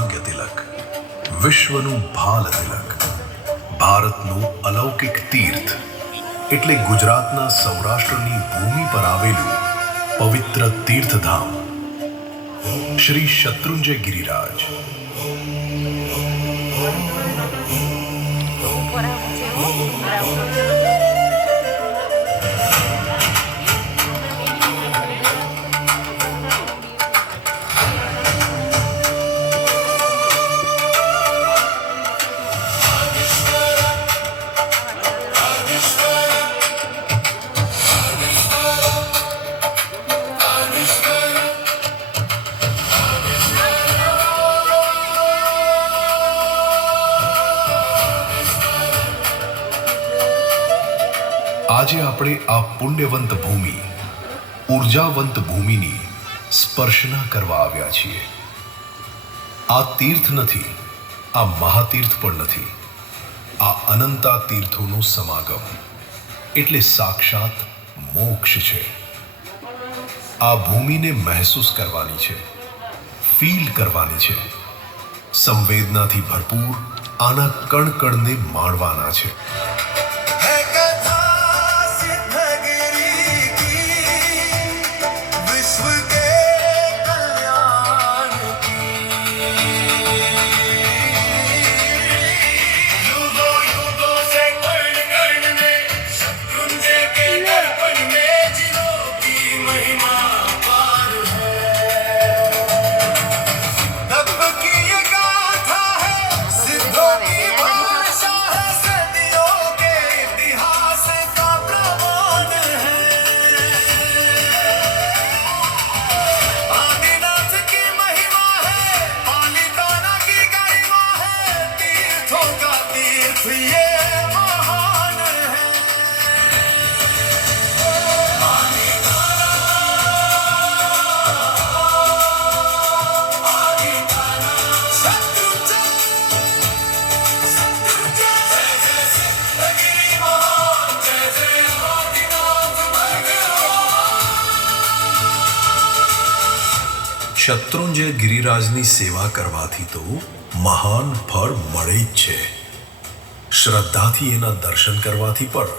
સૌભાગ્ય તિલક, વિશ્વનું ભાલ તિલક, ભારતનું અલૌકિક તીર્થ એટલે ગુજરાતના સૌરાષ્ટ્રની ભૂમિ પર આવેલું પવિત્ર તીર્થધામ શ્રી શત્રુંજય ગિરિરાજ. આજે આપણે આ પુણ્યવંત ભૂમિ, ઉર્જાવંત ભૂમિની સ્પર્શના કરવા આવ્યા છીએ. આ તીર્થ નથી, આ મહાતીર્થ પણ નથી, આ અનંતા તીર્થોનું સમાગમ એટલે સાક્ષાત મોક્ષ છે. આ ભૂમિને મહેસૂસ કરવાની છે, ફીલ કરવાની છે, સંવેદનાથી ભરપૂર આના કણકણને માણવાના છે. શત્રુંજય ગિરિરાજની સેવા કરવાથી તો મહાન ફળ મળે જ છે. શ્રદ્ધાથી એના દર્શન કરવાથી પણ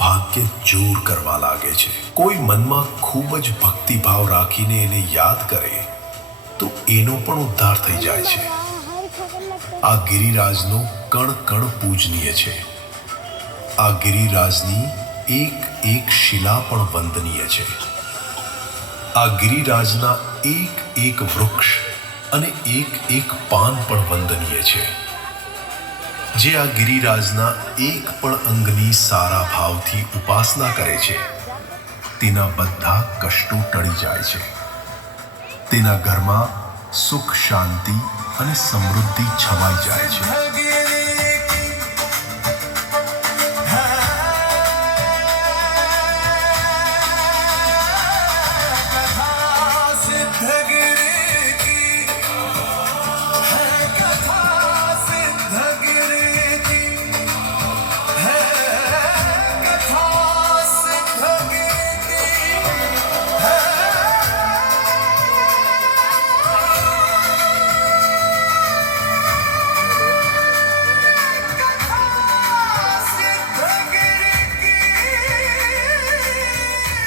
ભાગ્ય જોર કરવા લાગે છે. કોઈ મનમાં ખૂબ જ ભક્તિભાવ રાખીને એને યાદ કરે તો એનો પણ ઉદ્ધાર થઈ જાય છે. આ ગિરિરાજનો કણ કણ પૂજનીય છે. આ ગિરિરાજની એક એક શિલા પણ વંદનીય છે. આ ગિરિરાજના એક એક વૃક્ષ અને એક એક પાન પણ વંદનીય છે. જે આ ગિરિરાજના એક પણ અંગની સારા ભાવથી ઉપાસના કરે છે તેના બધા કષ્ટો ટળી જાય છે. તેના ઘરમાં સુખ, શાંતિ અને સમૃદ્ધિ છવાઈ જાય છે.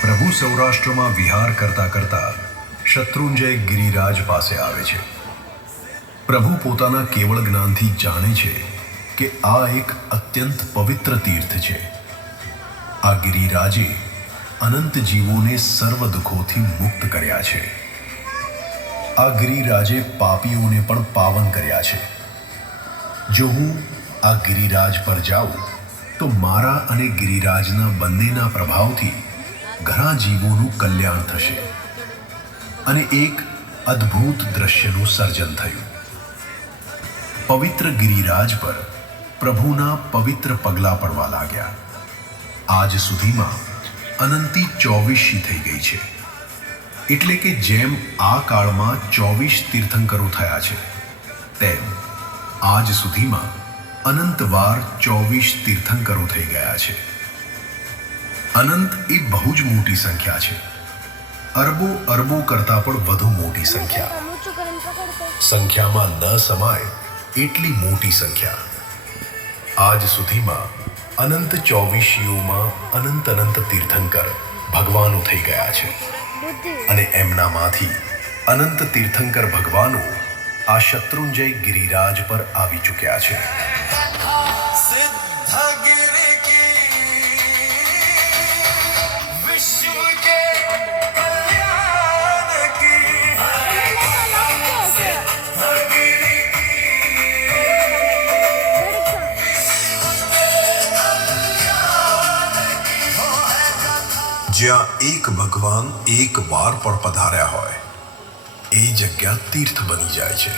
પ્રભુ સૌરાષ્ટ્રમાં વિહાર કરતા કરતા શત્રુંજય ગિરિરાજ પાસે આવે છે. પ્રભુ પોતાના કેવળ જ્ઞાનથી જાણે છે કે આ એક અત્યંત પવિત્ર તીર્થ છે. આ ગિરિરાજે અનંત જીવોને સર્વ દુઃખોથી મુક્ત કર્યા છે. આ ગિરિરાજે પાપીઓને પણ પાવન કર્યા છે. જો હું આ ગિરિરાજ પર જાઉં તો મારા અને ગિરિરાજના બંનેના પ્રભાવથી ઘણા જીવોનું કલ્યાણ થશે અને એક અદ્ભુત દ્રશ્યનું સર્જન થયું. પવિત્ર ગિરિરાજ પર પ્રભુના પવિત્ર પગલાં પડવા લાગ્યા. આજ સુધીમાં અનંતી 24 થઈ ગઈ છે. એટલે કે જેમ આ કાળમાં 24 તીર્થંકરો થયા છે તેમ આજ સુધીમાં અનંતવાર 24 તીર્થંકરો થઈ ગયા છે. અનંત એ બહુ જ મોટી સંખ્યા છે. અરબો અરબો કરતાં પણ વધુ મોટી સંખ્યા. સંખ્યામાં ન સમાય એટલી મોટી સંખ્યા. આજ સુધીમાં અનંત 24 અનંત અનંત તીર્થંકર ભગવાનો થઈ ગયા છે અને એમનામાંથી અનંત તીર્થંકર ભગવાનો આ શત્રુંજય ગિરિરાજ પર આવી ચૂક્યા છે. જ્યાં એક ભગવાન એક વાર પણ પધાર્યા હોય એ જગ્યા તીર્થ બની જાય છે.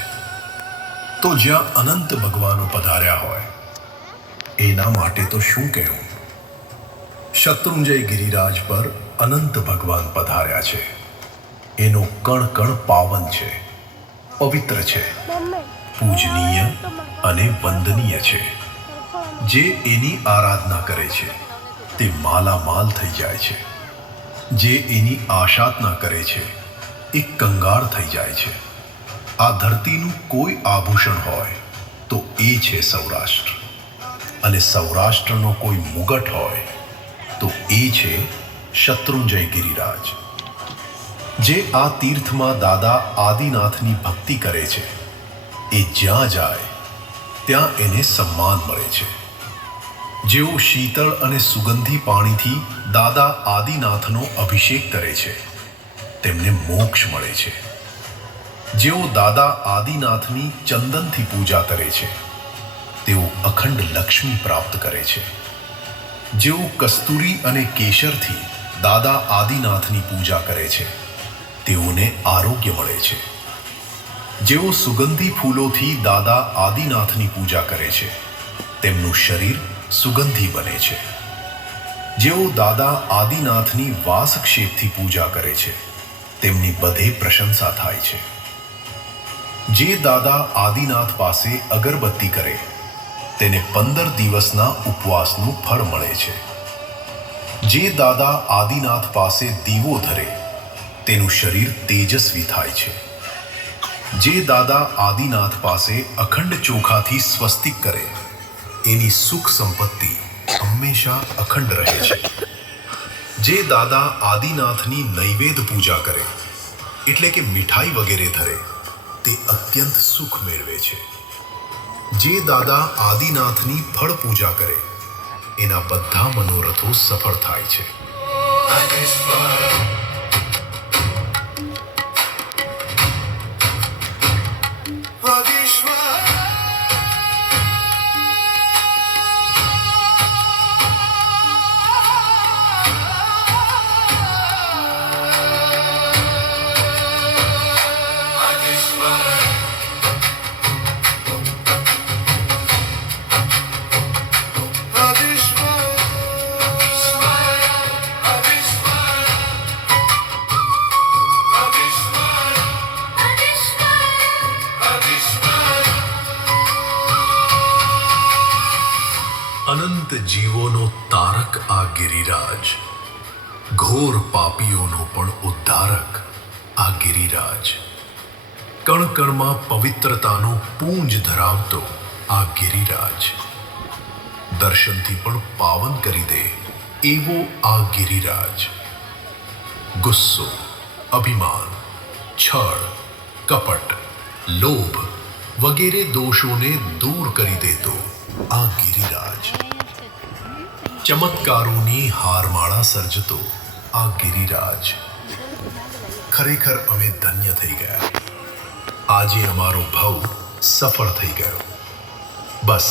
તો જ્યાં અનંત ભગવાનો પધાર્યા હોય એના માટે તો શું કહેવું. શત્રુંજય ગિરિરાજ પર અનંત ભગવાન પધાર્યા છે. એનો કણ કણ પાવન છે, પવિત્ર છે, પૂજનીય અને વંદનીય છે. જે એની આરાધના કરે છે તે માલામાલ થઈ જાય છે. જે એની આશાતના કરે છે એ કંગાળ થઈ જાય છે. આ ધરતીનું કોઈ આભૂષણ હોય તો એ છે સૌરાષ્ટ્ર, અને સૌરાષ્ટ્રનો કોઈ મુગટ હોય તો એ છે શત્રુંજય ગિરિરાજ. જે આ તીર્થમાં દાદા આદિનાથની ભક્તિ કરે છે એ જ્યાં જાય ત્યાં એને સન્માન મળે છે. જેઓ શીતળ અને સુગંધી પાણીથી દાદા આદિનાથનો અભિષેક કરે છે તેમને મોક્ષ મળે છે. જેઓ દાદા આદિનાથની ચંદનથી પૂજા કરે છે તેઓ અખંડ લક્ષ્મી પ્રાપ્ત કરે છે. જેઓ કસ્તુરી અને કેસરથી દાદા આદિનાથની પૂજા કરે છે તેઓને આરોગ્ય મળે છે. જેઓ સુગંધી ફૂલોથી દાદા આદિનાથની પૂજા કરે છે તેમનું શરીર સુગંધી બને છે. જેઓ દાદા આદિનાથની વાસક્ષેપથી પૂજા કરે છે તેમની બધે પ્રશંસા થાય છે. જે દાદા આદિનાથ પાસે અગરબત્તી કરે તેને 15 દિવસના ઉપવાસનું ફળ મળે છે. જે દાદા આદિનાથ પાસે દીવો ધરે તેનું શરીર તેજસ્વી થાય છે. જે દાદા આદિનાથ પાસે અખંડ ચોખાથી સ્વસ્તિક કરે એની સુખ સંપત્તિ હંમેશા અખંડ રહે છે. જે દાદા આદિનાથની નૈવેદ્ય પૂજા કરે એટલે કે મીઠાઈ વગેરે ધરે તે અત્યંત સુખ મેળવે છે. જે દાદા આદિનાથની ફળ પૂજા કરે એના બધા મનોરથો સફળ થાય છે. અનંત જીવોનો તારક આ ગિરિરાજ, ઘોર પાપીઓનો પણ ઉદ્ધારક આ ગિરિરાજ. કણ કણમાં પવિત્રતાનો પૂંજ ધરાવતો આ ગિરિરાજ. દર્શનથી પણ પાવન કરી દે એવો આ ગિરિરાજ. ગુસ્સો, અભિમાન, છળ, કપટ, લોભ વગેરે દોષોને દૂર કરી દેતો આ ગિરિરાજ. ચમત્કારોની હારમાળા સર્જતો આ ગિરિરાજ. ખરેખર અમે ધન્ય થઈ ગયા. આજે અમારો ભાવ સફળ થઈ ગયો. બસ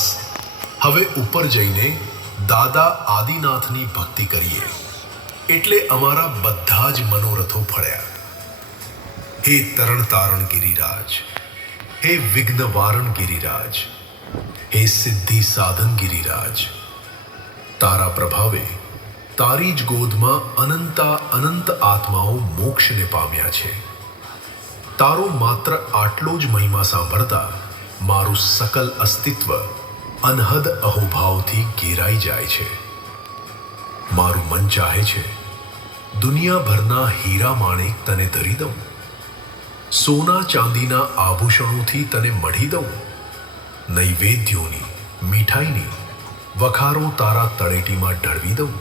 હવે ઉપર જઈને દાદા આદિનાથની ભક્તિ કરીએ એટલે અમારા બધા જ મનોરથો ફળ્યા. હે તરણ તારણ ગિરિરાજ, હે વિઘ્ન વારણ ગિરિરાજ, હે સિદ્ધિ સાધન ગિરિરાજ. તારા પ્રભાવે તારી જ ગોદમાં અનંત આત્માઓ મોક્ષને પામ્યા છે. તારો માત્ર આટલો જ મહિમા સાંભળતા મારું સકલ અસ્તિત્વ અનહદ અહોભાવથી ઘેરાઈ જાય છે. મારું મન ચાહે છે દુનિયાભરના હીરા માણેક તને ધરી દઉં, સોના ચાંદીના આભૂષણોથી તને મઢી દઉં, નૈવેદ્યોની મીઠાઈની વખારો તારા તળેટીમાં ઢળવી દઉં,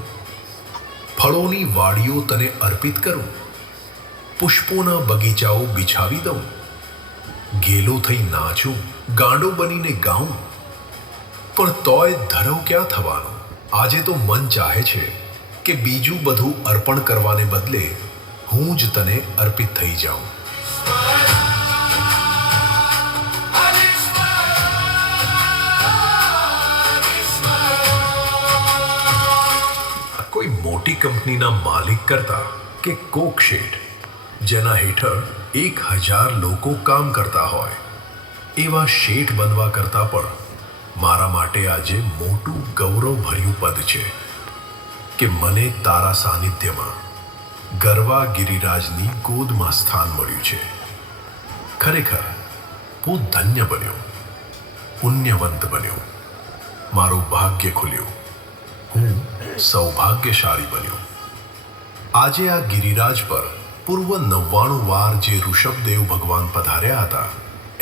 ફળોની વાડીઓ તને અર્પિત કરું, પુષ્પોના બગીચાઓ બિછાવી દઉં, ગેલો થઈ નાચું, ગાંડો બનીને ગાઉં, પણ તોય ધરવ ક્યાં થવાનું? આજે તો મન ચાહે છે કે બીજું બધું અર્પણ કરવાને બદલે હું જ તને અર્પિત થઈ જાઉં. કોઈ મોટી કંપનીના માલિક કરતા કે કોક શેઠ જેના હેઠળ 1000 લોકો કામ કરતા હોય, એવા શેઠ બનવા કરતાં પણ મારા માટે આજે મોટું ગૌરવભર્યું પદ છે કે મને તારા સાનિધ્યમાં ગરવા ગિરિરાજની ગોદમાં સ્થાન મળ્યું છે. ખરેખર હું ધન્ય બન્યો, પુણ્યવંત બન્યો, મારું ભાગ્ય ખુલ્યું, હું સૌભાગ્યશાળી બન્યો. આજે આ ગિરિરાજ પર પૂર્વ 99 વાર જે ઋષભદેવ ભગવાન પધાર્યા હતા,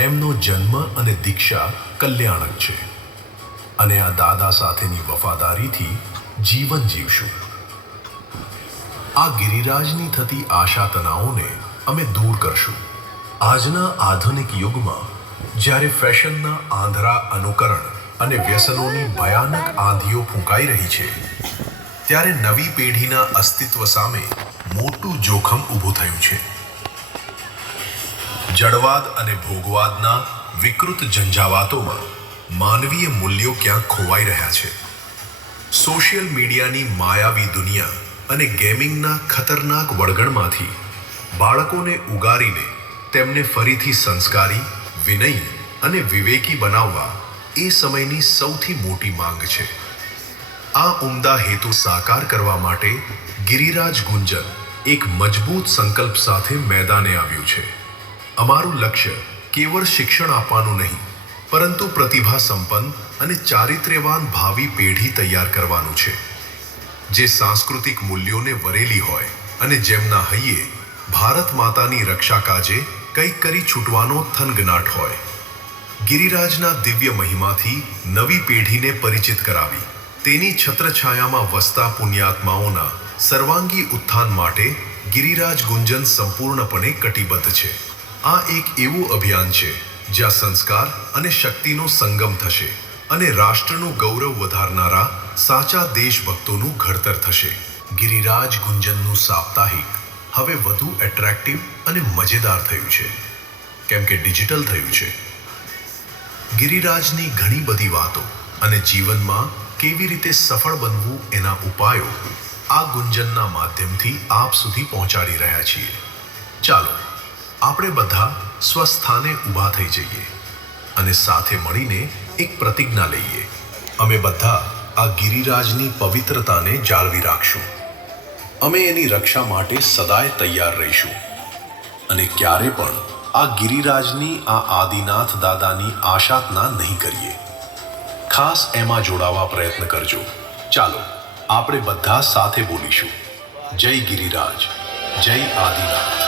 એમનો જન્મ અને દીક્ષા કલ્યાણક છે, અને આ દાદા સાથેની વફાદારીથી જીવન જીવશું. આ ગિરિરાજની થતી આશા તનાઓને અમે દૂર કરશું. આજના આધુનિક યુગમાં જ્યારે ફેશનના આંધળા અનુકરણ અને વ્યસનોની ભયાનક આંધીઓ ફૂંકાઈ રહી છે, ત્યારે નવી પેઢીના અસ્તિત્વ સામે મોટું જોખમ ઊભું થયું છે. જડવાદ અને ભોગવાદના વિકૃત ઝંઝાવાતોમાં માનવીય મૂલ્યો ક્યાંક ખોવાઈ રહ્યા છે. સોશિયલ મીડિયાની માયાવી દુનિયા અને ગેમિંગના ખતરનાક વળગણમાંથી બાળકોને ઉગારીને તેમને ફરીથી સંસ્કારી, વિનયી અને વિવેકી બનાવવા એ સમયની સૌથી મોટી માંગ છે. આ ઉમદા હેતુ સાકાર કરવા માટે ગિરિરાજ ગુંજન એક મજબૂત સંકલ્પ સાથે મેદાને આવ્યું છે. અમારું લક્ષ્ય કેવળ શિક્ષણ આપવાનું નહીં, પરંતુ પ્રતિભા સંપન્ન અને ચારિત્ર્યવાન ભાવિ પેઢી તૈયાર કરવાનું છે, જે સાંસ્કૃતિક મૂલ્યોને વરેલી હોય અને જેમના હૈયે ભારત માતાની રક્ષા કાજે કંઈક કરી છૂટવાનો થનગનાટ હોય. ગિરિરાજના દિવ્ય મહિમાથી નવી પેઢીને પરિચિત કરાવી તેની છત્રછાયામાં વસતા પુણ્યાત્માઓના સર્વાંગી ઉત્થાન માટે ગિરિરાજ ગુંજન સંપૂર્ણપણે કટિબદ્ધ છે. આ એક એવું અભિયાન છે જ્યાં સંસ્કાર અને શક્તિનો સંગમ થશે અને રાષ્ટ્રનું ગૌરવ વધારનારા સાચા દેશભક્તોનું ઘડતર થશે. ગિરિરાજ ગુંજનનું સાપ્તાહિક હવે વધુ એટ્રેક્ટિવ અને મજેદાર થયું છે, કેમ કે ડિજિટલ થયું છે. ગિરિરાજની ઘણી બધી વાતો અને જીવનમાં કેવી રીતે સફળ બનવું એના ઉપાયો આ ગુંજનના માધ્યમથી આપ સુધી પહોંચાડી રહ્યા છીએ. ચાલો આપણે બધા સ્વસ્થાને ઊભા થઈ જઈએ અને સાથે મળીને એક પ્રતિજ્ઞા લઈએ. અમે બધા આ ગિરિરાજની પવિત્રતાને જાળવી રાખશું. અમે એની રક્ષા માટે સદાય તૈયાર રહીશું અને ક્યારે પણ આ ગિરિરાજની આ આદિનાથ દાદાની આશાતના નહીં કરીએ. ખાસ એમાં જોડાવા પ્રયત્ન કરજો. ચાલો આપણે બધા સાથે બોલીશું, જય ગિરિરાજ, જય આદિનાથ.